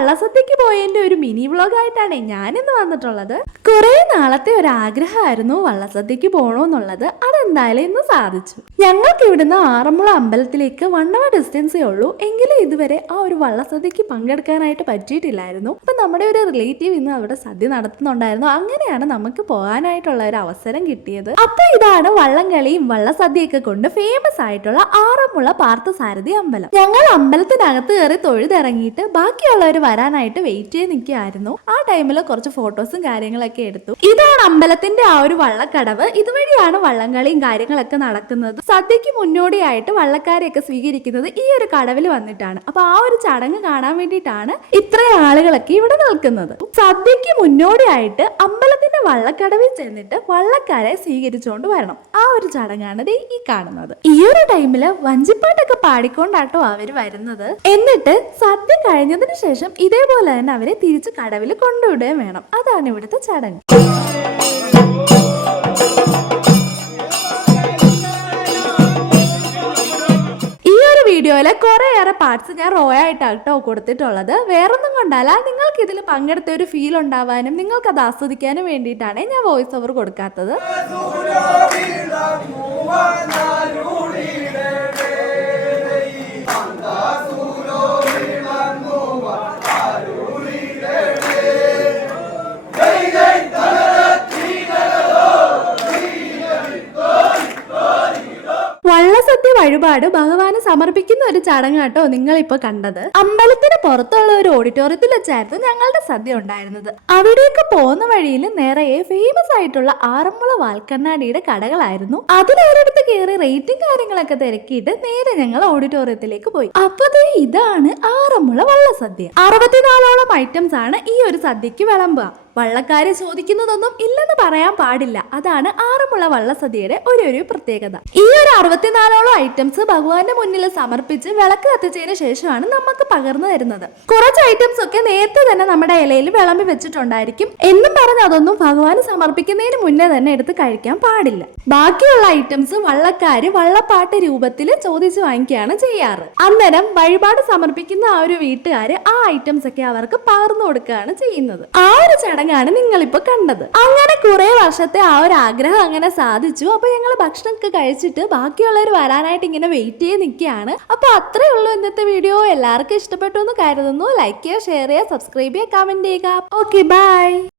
വള്ളസദ്യക്ക് പോയതിന്റെ ഒരു mini vlog ആയിട്ടാണ് ഞാനിന്ന് വന്നിട്ടുള്ളത്. കുറെ നാളത്തെ ഒരു ആഗ്രഹമായിരുന്നു വള്ളസദ്യക്ക് പോകണമെന്നുള്ളത്. അതെന്തായാലും ഇന്ന് സാധിച്ചു. ഞങ്ങൾക്ക് ഇവിടുന്ന് ആറന്മുള അമ്പലത്തിലേക്ക് 1 hour ഡിസ്റ്റൻസേ ഉള്ളൂ. എങ്കിലും ഇതുവരെ ആ ഒരു വള്ളസദ്യക്ക് പങ്കെടുക്കാനായിട്ട് പറ്റിയിട്ടില്ലായിരുന്നു. അപ്പൊ നമ്മുടെ ഒരു റിലേറ്റീവ് ഇന്ന് അവിടെ സദ്യ നടത്തുന്നുണ്ടായിരുന്നു. അങ്ങനെയാണ് നമുക്ക് പോകാനായിട്ടുള്ള ഒരു അവസരം കിട്ടിയത്. അപ്പൊ ഇതാണ് വള്ളംകളിയും വള്ളസദ്യയൊക്കെ കൊണ്ട് ഫേമസ് ആയിട്ടുള്ള ആറന്മുള പാർത്ഥസാരഥി അമ്പലം. ഞങ്ങൾ അമ്പലത്തിനകത്ത് കയറി തൊഴുതിറങ്ങിയിട്ട് ബാക്കിയുള്ളവർ വരാനായിട്ട് വെയിറ്റ് ചെയ്ത് നിൽക്കുകയായിരുന്നു. ആ ടൈമിൽ കുറച്ച് ഫോട്ടോസും കാര്യങ്ങളൊക്കെ എടുത്തു. ഇതാണ് അമ്പലത്തിന്റെ ആ ഒരു വള്ളക്കടവ്. ഇതുവഴിയാണ് വള്ളംകളിയും കാര്യങ്ങളൊക്കെ നടക്കുന്നത്. സദ്യക്ക് മുന്നോടിയായിട്ട് വള്ളക്കാരെയൊക്കെ സ്വീകരിക്കുന്നത് ഈ ഒരു കടവിൽ വന്നിട്ടാണ്. അപ്പൊ ആ ഒരു ചടങ്ങ് കാണാൻ വേണ്ടിയിട്ടാണ് ഇത്രയും ആളുകളൊക്കെ ഇവിടെ നിൽക്കുന്നത്. സദ്യക്ക് മുന്നോടിയായിട്ട് അമ്പലത്തിന്റെ വള്ളക്കടവിൽ ചെന്നിട്ട് വള്ളക്കാരെ സ്വീകരിച്ചുകൊണ്ട് വരണം. ആ ഒരു ചടങ്ങാണ് ഈ കാണുന്നത്. ഈ ഒരു ടൈമില് വഞ്ചിപ്പാട്ടൊക്കെ പാടിക്കൊണ്ടാട്ടോ അവര് വരുന്നത്. എന്നിട്ട് സദ്യ കഴിഞ്ഞതിന് ശേഷം ഇതേപോലെ തന്നെ അവരെ തിരിച്ച് കടവിൽ കൊണ്ടുവിടുകയും വേണം. അതാണ് ഇവിടുത്തെ ചടങ്ങ്. ഈ ഒരു വീഡിയോയിലെ കുറേയേറെ പാർട്സ് ഞാൻ റോ ആയിട്ടാട്ടോ കൊടുത്തിട്ടുള്ളത്. വേറൊന്നും കൊണ്ടല്ല, നിങ്ങൾക്ക് ഇതിൽ പങ്കെടുത്ത ഒരു ഫീൽ ഉണ്ടാവാനും നിങ്ങൾക്ക് അത് ആസ്വദിക്കാനും വേണ്ടിയിട്ടാണ് ഞാൻ വോയിസ് ഓവർ കൊടുക്കാത്തത്. വള്ളസദ്യ വഴിപാട് ഭഗവാന് സമർപ്പിക്കുന്ന ഒരു ചടങ്ങാട്ടോ നിങ്ങളിപ്പോ കണ്ടത്. അമ്പലത്തിന് പുറത്തുള്ള ഒരു ഓഡിറ്റോറിയത്തിൽ വെച്ചായിരുന്നു ഞങ്ങളുടെ സദ്യ ഉണ്ടായിരുന്നത്. അവിടേക്ക് പോകുന്ന വഴിയിൽ നിറയെ ഫേമസ് ആയിട്ടുള്ള ആറന്മുള വാൽക്കണ്ണാടിയുടെ കടകളായിരുന്നു. അതിലൊരിടത്ത് കയറി റേറ്റിംഗ് കാര്യങ്ങളൊക്കെ തിരക്കിയിട്ട് നേരെ ഞങ്ങൾ ഓഡിറ്റോറിയത്തിലേക്ക് പോയി. അപ്പൊ ഇതാണ് ആറന്മുള വള്ളസദ്യ. 64ഓളം ഐറ്റംസ് ആണ് ഈ ഒരു സദ്യക്ക് വിളമ്പുക. വള്ളക്കാരെ ചോദിക്കുന്നതൊന്നും ഇല്ലെന്ന് പറയാൻ പാടില്ല. അതാണ് ആറന്മുള വള്ളസദ്യയുടെ ഒരു പ്രത്യേകത. ഈ ഒരു 64ഓളം ഐറ്റംസ് ഭഗവാന്റെ മുന്നിൽ സമർപ്പിച്ച് വിളക്ക് കത്തിച്ചതിന് ശേഷമാണ് നമുക്ക് പകർന്നു തരുന്നത്. കുറച്ച് ഐറ്റംസ് ഒക്കെ നേരത്തെ തന്നെ നമ്മുടെ ഇലയിൽ വിളമ്പി വെച്ചിട്ടുണ്ടായിരിക്കും. എന്നും പറഞ്ഞ് അതൊന്നും ഭഗവാന് സമർപ്പിക്കുന്നതിന് മുന്നേ തന്നെ എടുത്ത് കഴിക്കാൻ പാടില്ല. ബാക്കിയുള്ള ഐറ്റംസ് വള്ളക്കാര് വള്ളപ്പാട്ട് രൂപത്തിൽ ചോദിച്ചു വാങ്ങിക്കുകയാണ് ചെയ്യാറ്. അന്നേരം വഴിപാട് സമർപ്പിക്കുന്ന ആ ഒരു വീട്ടുകാര് ആ ഐറ്റംസ് ഒക്കെ അവർക്ക് പകർന്നു കൊടുക്കുകയാണ് ചെയ്യുന്നത്. ആ ഒരു ചടങ്ങാണ് നിങ്ങളിപ്പോ കണ്ടത്. അങ്ങനെ കുറെ വർഷത്തെ ആ ഒരു ആഗ്രഹം അങ്ങനെ സാധിച്ചു. അപ്പൊ ഞങ്ങൾ ഭക്ഷണമൊക്കെ കഴിച്ചിട്ട് ബാക്കിയുള്ളവർ വരാനായിട്ട് ഇങ്ങനെ വെയിറ്റ് ചെയ്ത് നിൽക്കുകയാണ്. അപ്പൊ അത്രേ ഉള്ളൂ ഇന്നത്തെ വീഡിയോ. എല്ലാവർക്കും ഇഷ്ടപ്പെട്ടു എന്ന് കരുതുന്നു. ലൈക്ക് ചെയ്യുക, ഷെയർ ചെയ്യുക, സബ്സ്ക്രൈബ് ചെയ്യുക, കമന്റ് ചെയ്യുക. Okay, by.